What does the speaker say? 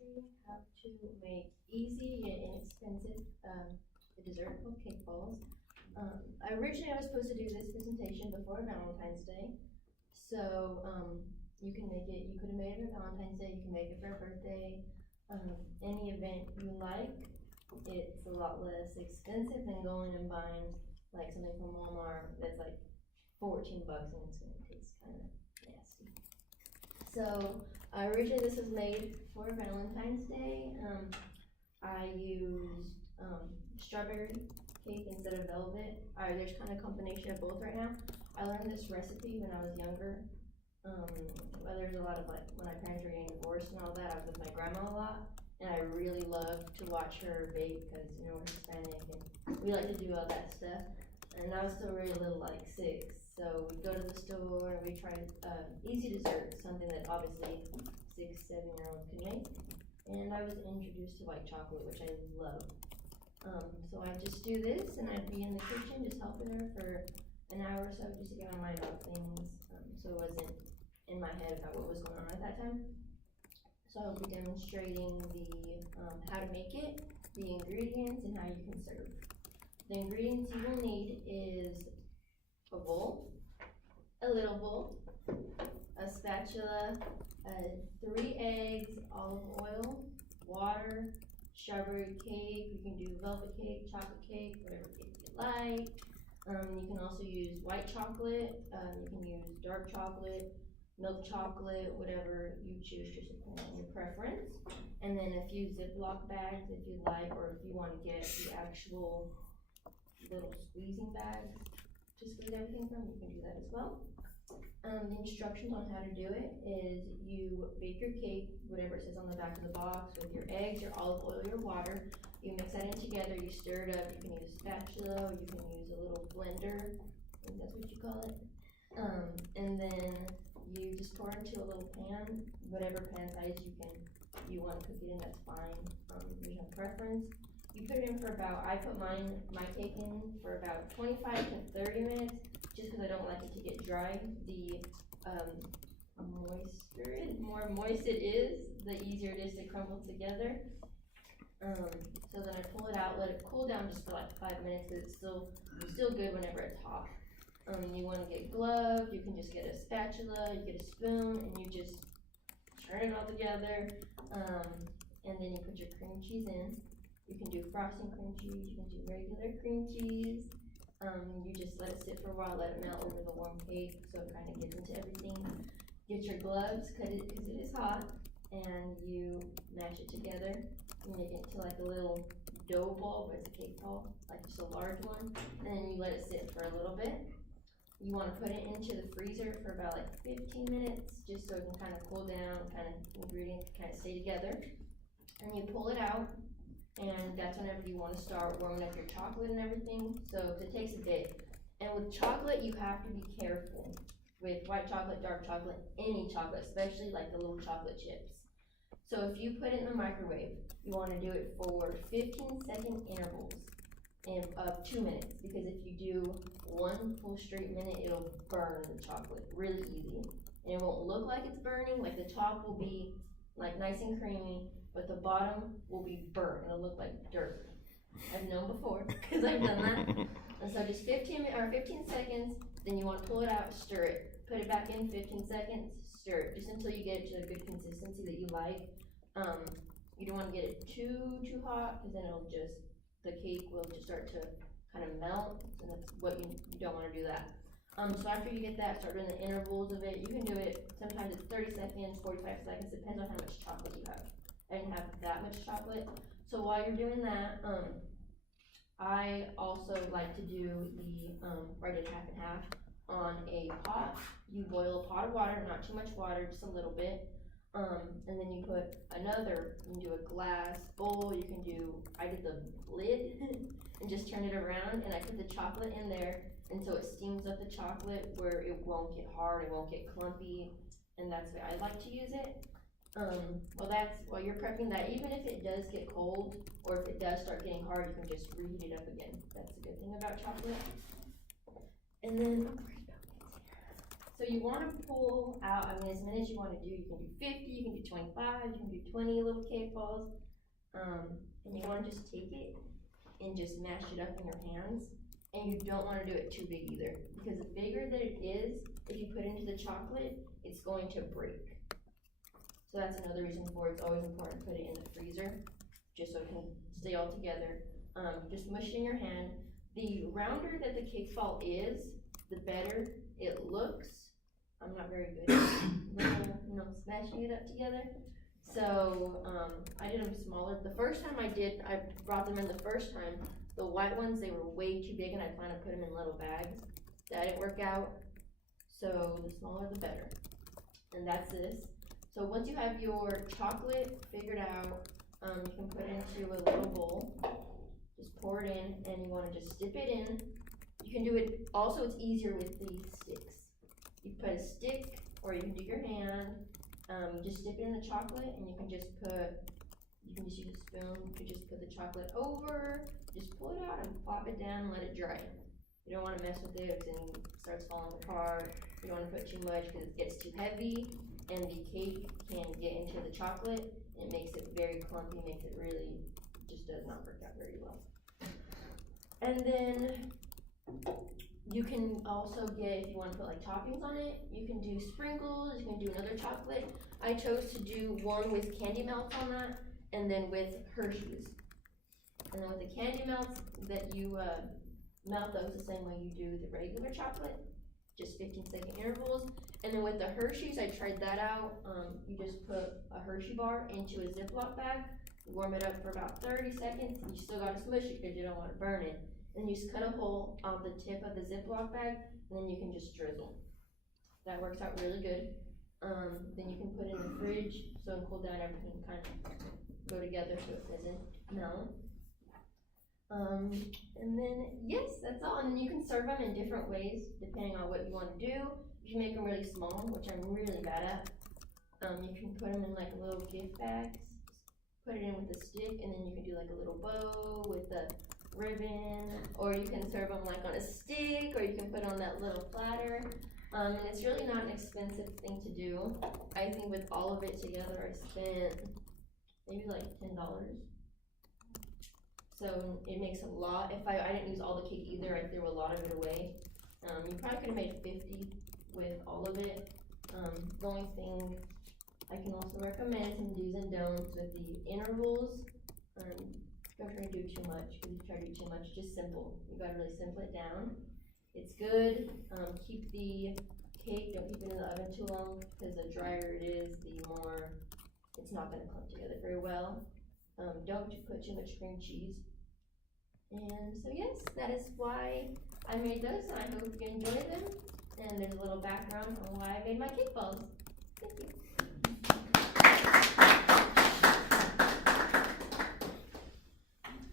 demonstrating how to make easy and inexpensive dessert called cake balls. Originally I was supposed to do this presentation before Valentine's Day. So you can make it, you could have made it for Valentine's Day, you can make it for a birthday, any event you like. It's a lot less expensive than going and buying like something from Walmart that's like 14 bucks and it's gonna taste kind of nasty. So originally this was made for Valentine's Day. I used strawberry cake instead of velvet. There's kind of a combination of both right now. I learned this recipe when I was younger. Well, there's a lot of like when my parents were getting divorced and all that, I was with my grandma a lot. And I really loved to watch her bake because, you know, we're Hispanic and we like to do all that stuff. And I was still really little, like 6. So we'd go to the store and we tried easy desserts, something that obviously 6, 7-year-olds could make. And I was introduced to white chocolate, which I love. So I just do this and I'd be in the kitchen just helping her for an hour or so just to get my mind off things. So it wasn't in my head about what was going on at that time. So I'll be demonstrating the how to make it, the ingredients, and how you can serve. The ingredients you will need is a bowl, a little bowl, a spatula, 3 eggs, olive oil, water, strawberry cake. You can do velvet cake, chocolate cake, whatever cake you like. You can also use white chocolate. You can use dark chocolate, milk chocolate, whatever you choose, just depending on your preference. And then a few Ziploc bags if you like, or if you want to get the actual little squeezing bags to squeeze everything from, you can do that as well. The instructions on how to do it is you bake your cake, whatever it says on the back of the box, with your eggs, your olive oil, your water. You mix that in together, you stir it up. You can use a spatula, or you can use a little blender. I think that's what you call it. And then you just pour into a little pan, whatever pan size you want to cook it in, that's fine. You have preference. You put it in for about, I put my cake in for about 25 to 30 minutes, just because I don't like it to get dry. The more moist it is, the easier it is to crumble together. So then I pull it out, let it cool down just for like 5 minutes, because it's still good whenever it's hot. You want to get gloves, you can just get a spatula, you get a spoon, and you just turn it all together. And then you put your cream cheese in. You can do frosting cream cheese, you can do regular cream cheese. You just let it sit for a while, let it melt over the warm cake so it kind of gets into everything. Get your gloves, cut it because it is hot, and you mash it together. You make it into like a little dough ball, but it's a cake ball, like just a large one. And then you let it sit for a little bit. You want to put it into the freezer for about like 15 minutes, just so it can kind of cool down, kind of ingredients kind of stay together. And you pull it out, and that's whenever you want to start warming up your chocolate and everything. So it takes a bit. And with chocolate, you have to be careful. With white chocolate, dark chocolate, any chocolate, especially like the little chocolate chips. So if you put it in the microwave, you want to do it for 15-second intervals of 2 minutes, because if you do 1 full straight minute, it'll burn the chocolate really easy. And it won't look like it's burning, like the top will be like nice and creamy, but the bottom will be burnt. It'll look like dirt. I've known before, because I've done that. And so just 15 seconds, then you want to pull it out, stir it. Put it back in 15 seconds, stir it, just until you get it to a good consistency that you like. You don't want to get it too hot, because then the cake will just start to kind of melt, and that's what you don't want to do that. So after you get that, start doing the intervals of it. You can do it, sometimes it's 30 seconds, 45 seconds, depends on how much chocolate you have. I didn't have that much chocolate. So while you're doing that, I also like to do write it half and half on a pot. You boil a pot of water, not too much water, just a little bit. And then you put you can do a glass bowl, I did the lid and just turn it around, and I put the chocolate in there, and so it steams up the chocolate where it won't get hard, it won't get clumpy, and that's the way I like to use it. While you're prepping that, even if it does get cold, or if it does start getting hard, you can just reheat it up again. That's a good thing about chocolate. And then, So you wanna pull out, I mean, as many as you wanna do, you can do 50, you can do 25, you can do 20 little cake balls. And you wanna just take it and just mash it up in your hands. And you don't wanna do it too big either, because the bigger that it is, if you put it into the chocolate, it's going to break. So that's another reason for it's always important to put it in the freezer, just so it can stay all together. Just mush it in your hand. The rounder that the cake ball is, the better it looks. I'm not very good at smashing it up together. So I did them smaller. The first time I brought them in the first time, the white ones, they were way too big and I planned to put them in little bags. That didn't work out. So the smaller the better. And that's this. So once you have your chocolate figured out, you can put it into a little bowl. Just pour it in and you wanna just dip it in. You can do it, also it's easier with the sticks. You put a stick or you can do your hand. Just dip it in the chocolate and you can just use a spoon to just put the chocolate over, just pull it out and plop it down and let it dry. You don't wanna mess with it and it starts falling apart. You don't wanna put too much because it gets too heavy and the cake can get into the chocolate. It makes it very clumpy, makes it really, just does not work out very well. And then you can also get, if you want to put like toppings on it, you can do sprinkles, you can do another chocolate. I chose to do one with candy melts on that, and then with Hershey's. And then with the candy melts, that you melt those the same way you do the regular chocolate, just 15-second intervals. And then with the Hershey's, I tried that out. You just put a Hershey bar into a Ziploc bag, warm it up for about 30 seconds, and you still gotta smush it because you don't want to burn it. And you just cut a hole on the tip of the Ziploc bag, and then you can just drizzle. That works out really good. Then you can put it in the fridge, so and cool down, everything kind of go together so it doesn't melt. And then, yes, that's all. And then you can serve them in different ways, depending on what you want to do. You can make them really small, which I'm really bad at. You can put them in like little gift bags, put it in with a stick, and then you can do like a little bow with a ribbon, or you can serve them like on a stick, or you can put on that little platter. And it's really not an expensive thing to do. I think with all of it together, I spent maybe like $10. So it makes a lot. If I didn't use all the cake either, I threw a lot of it away. You probably could have made 50 with all of it. The only thing I can also recommend some do's and don'ts with the intervals. Don't try to do too much, because if you try to do too much, just simple. You gotta really simple it down. It's good. Keep the cake, don't keep it in the oven too long, because the drier it is, the more it's not gonna clump together very well. Don't put too much cream cheese. And so yes, that is why I made those, and I hope you enjoy them. And there's a little background on why I made my cake balls. Thank you.